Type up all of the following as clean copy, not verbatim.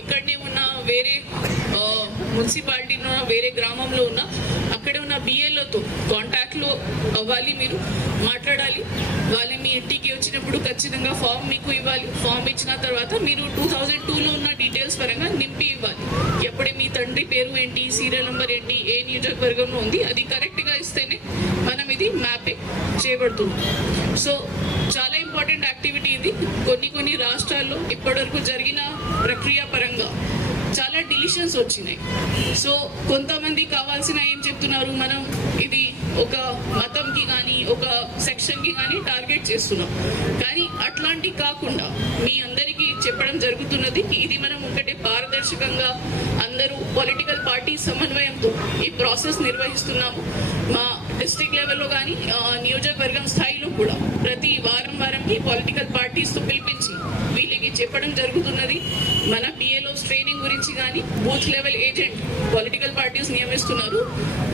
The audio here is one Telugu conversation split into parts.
ఎక్కడనే ఉన్న వేరే మున్సిపాలిటీలో వేరే గ్రామంలో ఉన్న అక్కడే ఉన్న బిఏలతో కాంటాక్ట్లో అవ్వాలి, మీరు మాట్లాడాలి. వాళ్ళు మీ ఇంటికి వచ్చినప్పుడు ఖచ్చితంగా ఫామ్ మీకు ఇవ్వాలి. ఫామ్ ఇచ్చిన తర్వాత మీరు 2002లో ఉన్న డీటెయిల్స్ పరంగా నింపి ఇవ్వాలి. ఎప్పుడే మీ తండ్రి పేరు ఏంటి, సీరియల్ నెంబర్ ఏంటి, ఏ నియోజకవర్గంలో ఉంది, అది కరెక్ట్గా ఇస్తేనే మనం ఇది మ్యాపింగ్ చేయబడుతుంది. సో చాలా ఇంపార్టెంట్ యాక్టివిటీ ఇది. కొన్ని రాష్ట్రాల్లో ఇప్పటివరకు జరిగిన ప్రక్రియ పరంగా చాలా డిలిషన్స్ వచ్చినాయి. సో కొంతమంది కావాల్సిన ఏం చెప్తున్నారు, మనం ఇది ఒక మతంకి కానీ ఒక సెక్షన్కి కానీ టార్గెట్ చేస్తున్నాం. కానీ అట్లాంటి కాకుండా మీ అందరికీ చెప్పడం జరుగుతున్నది, ఇది మనం ఒకటే పారదర్శకంగా అందరూ పొలిటికల్ పార్టీ సమన్వయంతో ఈ ప్రాసెస్ నిర్వహిస్తున్నాము. మా డిస్ట్రిక్ట్ లెవెల్లో కానీ నియోజకవర్గం స్థాయిలో కూడా ప్రతి వారంకి పొలిటికల్ పార్టీస్తో పిలిపించి వీళ్ళకి చెప్పడం జరుగుతున్నది. మన బిఏలోస్ ట్రైనింగ్ గురించి కానీ booth level agent political parties నియమిస్తున్నారు,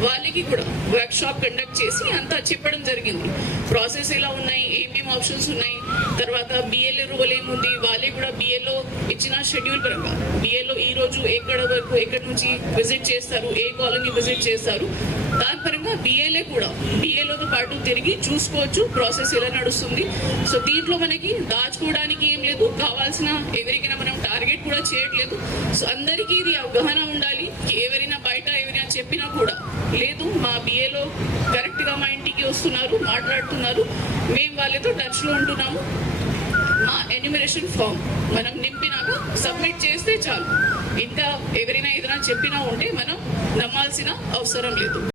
వాళ్ళకి కూడా వర్క్ షాప్ కండక్ట్ చేసి అంతా చెప్పడం జరిగింది. ప్రాసెస్ ఎలా ఉన్నాయి, ఏమేమి ఆప్షన్స్ ఉన్నాయి, తర్వాత బిఏలో రోల్ ఏముంది, వాళ్ళే కూడా బిఏలో ఇచ్చిన షెడ్యూల్ పరంగా బిఏలో ఈ రోజు ఎక్కడ వరకు ఎక్కడి నుంచి విజిట్ చేస్తారు, ఏ కాలనీ విజిట్ చేస్తారు, దాని పరంగా బిఏలతో పాటు తిరిగి చూసుకోవచ్చు ప్రాసెస్ ఎలా నడుస్తుంది. సో దీంట్లో మనకి దాచుకోవడానికి ఏం లేదు, కావాల్సిన ఎవరికైనా మనం టార్గెట్ కూడా చేయట్లేదు. సో అందరికీ ఇది అవగాహన ఉండాలి. ఎవరైనా బయట ఎవరైనా చెప్పినా కూడా లేదు, మా బిఏలో కరెక్ట్గా మా ఇంటికి వస్తున్నారు, మాట్లాడుతున్నారు, మేము వాళ్ళతో టచ్లో ఉంటున్నాము. మా ఎన్యూమరేషన్ ఫామ్ మనం నింపినాక సబ్మిట్ చేస్తే చాలు. ఇంకా ఎవరైనా ఏదైనా చెప్పినా ఉంటే మనం నమ్మాల్సిన అవసరం లేదు.